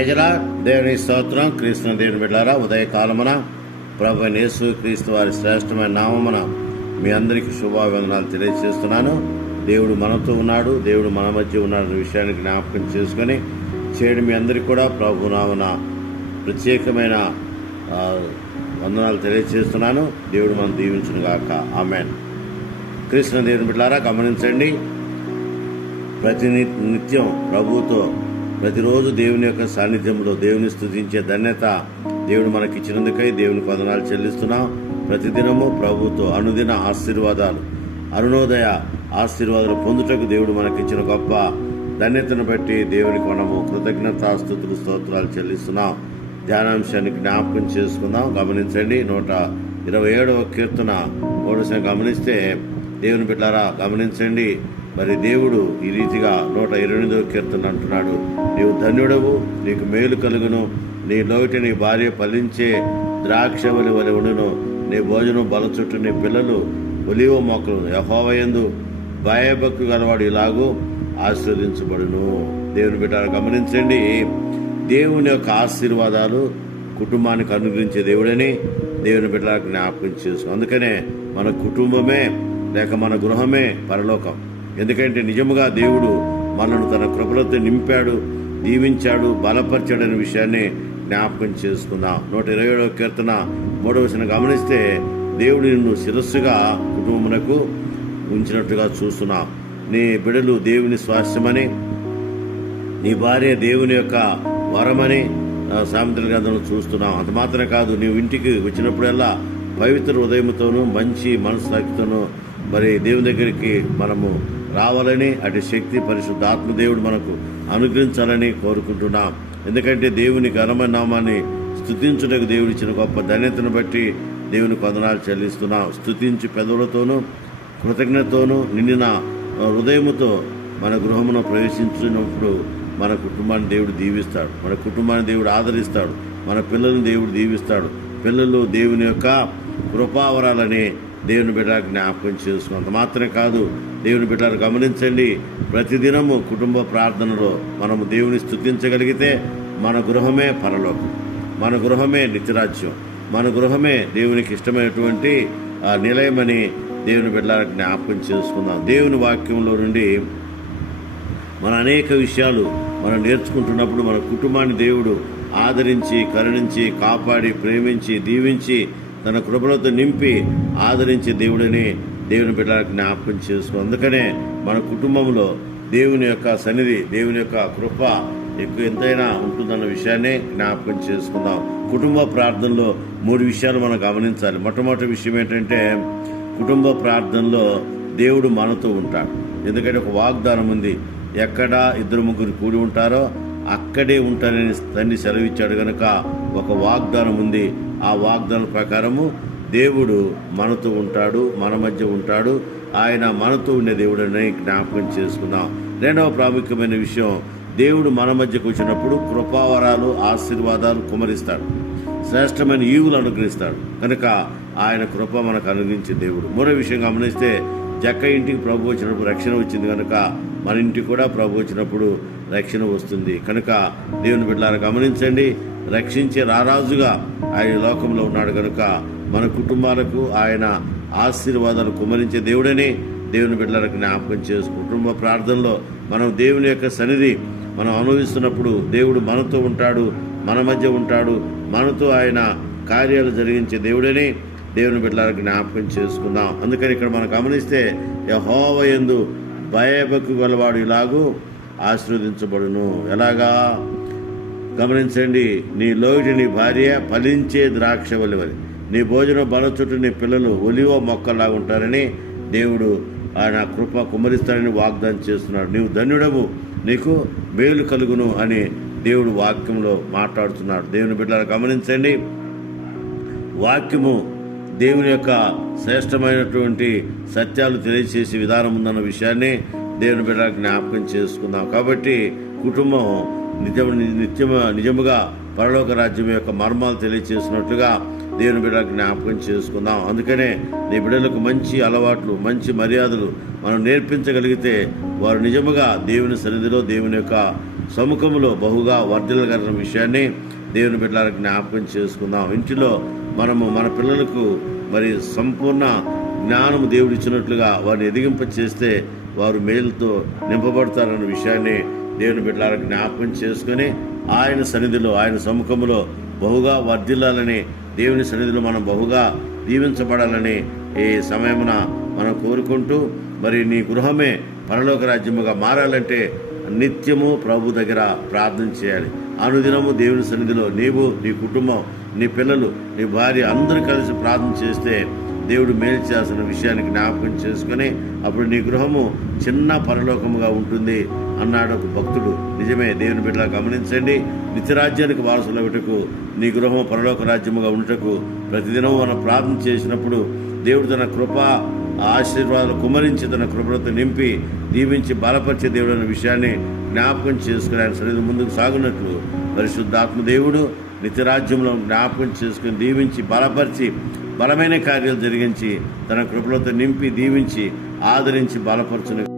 ప్రైజలా. దేవుని స్తోత్రం. కృష్ణ దేవుని బిడ్డారా ఉదయకాలమున ప్రభు నేసు క్రీస్తు వారి శ్రేష్టమైన నామమున మీ అందరికీ శుభాభివందనాలు తెలియజేస్తున్నాను. దేవుడు మనతో ఉన్నాడు. దేవుడు మన మధ్య ఉన్నాడు విషయానికి విషయాన్ని జ్ఞాపకం చేసుకొని చేయడం మీ అందరికీ కూడా ప్రభు నామన ప్రత్యేకమైన వందనాలు తెలియజేస్తున్నాను. దేవుడు మనం దీవించును గాక. ఆమెన్. కృష్ణ దేవుని బిడ్డారా గమనించండి. ప్రతి నిత్యం ప్రభుతో ప్రతిరోజు దేవుని యొక్క సాన్నిధ్యంలో దేవుని స్థుతించే ధన్యత దేవుడు మనకి ఇచ్చినందుకై పదనాలు చెల్లిస్తున్నాం. ప్రతిదినము ప్రభుత్వ అనుదిన ఆశీర్వాదాలు అరుణోదయ ఆశీర్వాదాలు పొందుటకు దేవుడు మనకిచ్చిన గొప్ప ధన్యతను బట్టి దేవునికి మనము కృతజ్ఞతాస్తుతులు స్తోత్రాలు చెల్లిస్తున్నాం. ధ్యానాంశాన్ని జ్ఞాపకం చేసుకుందాం. గమనించండి నూట ఇరవై ఏడవ కీర్తన మూడోసారి గమనిస్తే దేవుని బిడ్డారా గమనించండి. మరి దేవుడు ఈ రీతిగా నూట ఇరవై ఎనిమిదో కీర్తన అంటున్నాడు. నీవు ధన్యుడవు నీకు మేలు కలుగును. నీ లోటి నీ భార్య ఫలించే ద్రాక్షవలి వలె ఉండును. నీ భోజనం బల చుట్టూ నీ పిల్లలు ఒలివ మొక్కలు. యహోవయందు భయభక్తి గలవాడు ఇలాగూ ఆశీర్వదించబడును. దేవుని బిడ్డారు గమనించండి. దేవుని యొక్క ఆశీర్వాదాలు కుటుంబానికి అనుగ్రహించే దేవుడని దేవుని బిడ్డలకు జ్ఞాపకం చేసుకో అందుకనే మన కుటుంబమే లేక మన గృహమే పరలోకం. ఎందుకంటే నిజముగా దేవుడు మనను తన కృపలతో నింపాడు దీవించాడు బలపరిచాడనే విషయాన్ని జ్ఞాపకం చేసుకుందాం నూట ఇరవై ఏడవ కీర్తన మూడవ విషయం గమనిస్తే దేవుడు నిన్ను శిరస్సుగా కుటుంబమునకు ఉంచినట్టుగా చూస్తున్నాం. నీ బిడలు దేవుని స్వాస్థ్యమని నీ భార్య దేవుని యొక్క వరమని సామెతల గ్రంథంలో చూస్తున్నాం. అంత మాత్రమే కాదు నీవు ఇంటికి వచ్చినప్పుడల్లా పవిత్ర ఉదయంతోనూ మంచి మనస్సాక్షితోనూ మరి దేవుని దగ్గరికి మనము రావాలని అటు శక్తి పరిశుద్ధ ఆత్మదేవుడు మనకు అనుగ్రహించాలని కోరుకుంటున్నాం. ఎందుకంటే దేవుని ఘనమైన నామాన్ని స్థుతించుటకు దేవుడు ఇచ్చిన గొప్ప ధన్యతను బట్టి దేవుని కొందనాలు చెల్లిస్తున్నాం. స్తుతించి పెదవులతోనూ కృతజ్ఞతతోనూ నిండిన హృదయముతో మన గృహమును ప్రవేశించినప్పుడు మన కుటుంబాన్ని దేవుడు దీవిస్తాడు. మన కుటుంబాన్ని దేవుడు ఆదరిస్తాడు. మన పిల్లల్ని దేవుడు దీవిస్తాడు. పిల్లలు దేవుని యొక్క కృపావరాలని దేవుని బిడ్డ జ్ఞాపకం చేసుకున్నంత మాత్రమే కాదు దేవుని బిడ్డలు గమనించండి. ప్రతిదినము కుటుంబ ప్రార్థనలో మనము దేవుని స్థుతించగలిగితే మన గృహమే పరలోకం మన గృహమే నిత్యరాజ్యం మన గృహమే దేవునికి ఇష్టమైనటువంటి నిలయమని దేవుని బిడ్డల జ్ఞాపకం చేసుకుందాం. దేవుని వాక్యంలో నుండి మన అనేక విషయాలు మనం నేర్చుకుంటున్నప్పుడు మన కుటుంబాన్ని దేవుడు ఆదరించి కరుణించి కాపాడి ప్రేమించి దీవించి తన కృపలతో నింపి ఆదరించే దేవుడిని దేవుని బిడ్డలకు జ్ఞాపకం చేసుకో. అందుకనే మన కుటుంబంలో దేవుని యొక్క సన్నిధి దేవుని యొక్క కృప ఎక్కువ ఎంతైనా ఉంటుందన్న విషయాన్ని జ్ఞాపకం చేసుకుందాం. కుటుంబ ప్రార్థనలో మూడు విషయాలు మనం గమనించాలి. మొట్టమొదటి విషయం ఏంటంటే కుటుంబ ప్రార్థనలో దేవుడు మనతో ఉంటాడు. ఎందుకంటే ఒక వాగ్దానం ఉంది ఎక్కడ ఇద్దరు ముగ్గురు కూడి ఉంటారో అక్కడే ఉంటానని తండ్రి సెలవిచ్చాడు గనుక ఒక వాగ్దానం ఉంది. ఆ వాగ్దానం ప్రకారము దేవుడు మనతో ఉంటాడు మన మధ్య ఉంటాడు. ఆయన మనతో ఉండే దేవుడని జ్ఞాపకం చేసుకుందాం. రెండవ ప్రాముఖ్యమైన విషయం దేవుడు మన మధ్యకు వచ్చినప్పుడు కృపావరాలు ఆశీర్వాదాలు కుమరిస్తాడు. శ్రేష్టమైన ఈవులు అనుగ్రహిస్తాడు. కనుక ఆయన కృప మనకు అనుగ్రహించే దేవుడు. మరో విషయం గమనిస్తే జక్క ఇంటికి ప్రభు వచ్చినప్పుడు రక్షణ వచ్చింది కనుక మన ఇంటికి కూడా ప్రభు వచ్చినప్పుడు రక్షణ వస్తుంది. కనుక దేవుని బిడ్డలారా గమనించండి రక్షించే రారాజుగా ఆయన లోకంలో ఉన్నాడు. కనుక మన కుటుంబాలకు ఆయన ఆశీర్వాదాలు కుమరించే దేవుడని దేవుని బిడ్డలకు జ్ఞాపకం చేసు కుటుంబ ప్రార్థనలో మనం దేవుని యొక్క సన్నిధి మనం అనుభవిస్తున్నప్పుడు దేవుడు మనతో ఉంటాడు మన మధ్య ఉంటాడు మనతో ఆయన కార్యాలు జరిగించే దేవుడని దేవుని బిడ్డలకు జ్ఞాపకం చేసుకుందాం. అందుకని ఇక్కడ మనం గమనిస్తే యహోవయందు భయభక్కు గలవాడు ఇలాగూ ఆశీర్వదించబడును. ఎలాగా? గమనించండి నీ లోటు నీ భార్య ఫలించే ద్రాక్ష వలివలి నీ భోజనం బల చుట్టూ నీ పిల్లలు ఒలివ మొక్కలాగా ఉంటారని దేవుడు ఆయన కృప కుమరిస్తాడని వాగ్దానం చేస్తున్నాడు. నీవు ధన్యుడవు నీకు మేలు కలుగును అని దేవుడు వాక్యంలో మాట్లాడుతున్నాడు. దేవుని బిడ్డలు గమనించండి వాక్యము దేవుని యొక్క శ్రేష్టమైనటువంటి సత్యాలు తెలియజేసే విధానం ఉందన్న విషయాన్ని దేవుని బిడ్డ జ్ఞాపకం చేసుకుందాం. కాబట్టి కుటుంబం నిజం నిత్యము నిజముగా పరలోక రాజ్యం యొక్క మర్మాలు తెలియచేసినట్లుగా దేవుని బిడ్డ జ్ఞాపకం చేసుకుందాం. అందుకనే నీ బిడ్డలకు మంచి అలవాట్లు మంచి మర్యాదలు మనం నేర్పించగలిగితే వారు నిజముగా దేవుని సన్నిధిలో దేవుని యొక్క సముఖంలో బహుగా వర్ధలగలిగిన విషయాన్ని దేవుని బిడ్డలకు జ్ఞాపకం చేసుకుందాం. ఇంటిలో మనము మన పిల్లలకు మరి సంపూర్ణ జ్ఞానము దేవుడిచ్చినట్లుగా వారిని ఎదిగింప చేస్తే వారు మేలుతో నింపబడతారన్న విషయాన్ని దేవుని బిడ్డలకు జ్ఞాపకం చేసుకొని ఆయన సన్నిధిలో ఆయన సముఖములో బహుగా వర్ధిల్లాలని దేవుని సన్నిధిలో మనం బహుగా దీవించబడాలని ఈ సమయమున మనం కోరుకుంటూ మరి నీ గృహమే పరలోక రాజ్యముగా మారాలంటే నిత్యము ప్రభు దగ్గర ప్రార్థన చేయాలి. అనుదినము దేవుని సన్నిధిలో నీవు నీ కుటుంబం నీ పిల్లలు నీ భార్య అందరూ కలిసి ప్రార్థన చేస్తే దేవుడు మేలు చేసిన విషయాన్ని జ్ఞాపకం చేసుకుని అప్పుడు నీ గృహము చిన్న పరలోకముగా ఉంటుంది అన్నాడు ఒక భక్తుడు. నిజమే దేవుని బిడ్డలా గమనించండి. నిత్యరాజ్యానికి వారసులు విటకు నీ గృహం పరలోక రాజ్యముగా ఉంటకు ప్రతిదినం మనం ప్రార్థన చేసినప్పుడు దేవుడు తన కృప ఆశీర్వాదాలు కుమరించి తన కృపలతో నింపి దీవించి బలపరిచే దేవుడు అనే విషయాన్ని జ్ఞాపకం చేసుకుని ఆయన సన్నిధి ముందుకు సాగునట్లు పరిశుద్ధాత్మ దేవుడు నిత్యరాజ్యంలో జ్ఞాపకం చేసుకుని దీవించి బలపరిచి బలమైన కార్యాలు జరిగించి తన కృపలతో నింపి దీవించి ఆదరించి బలపరచును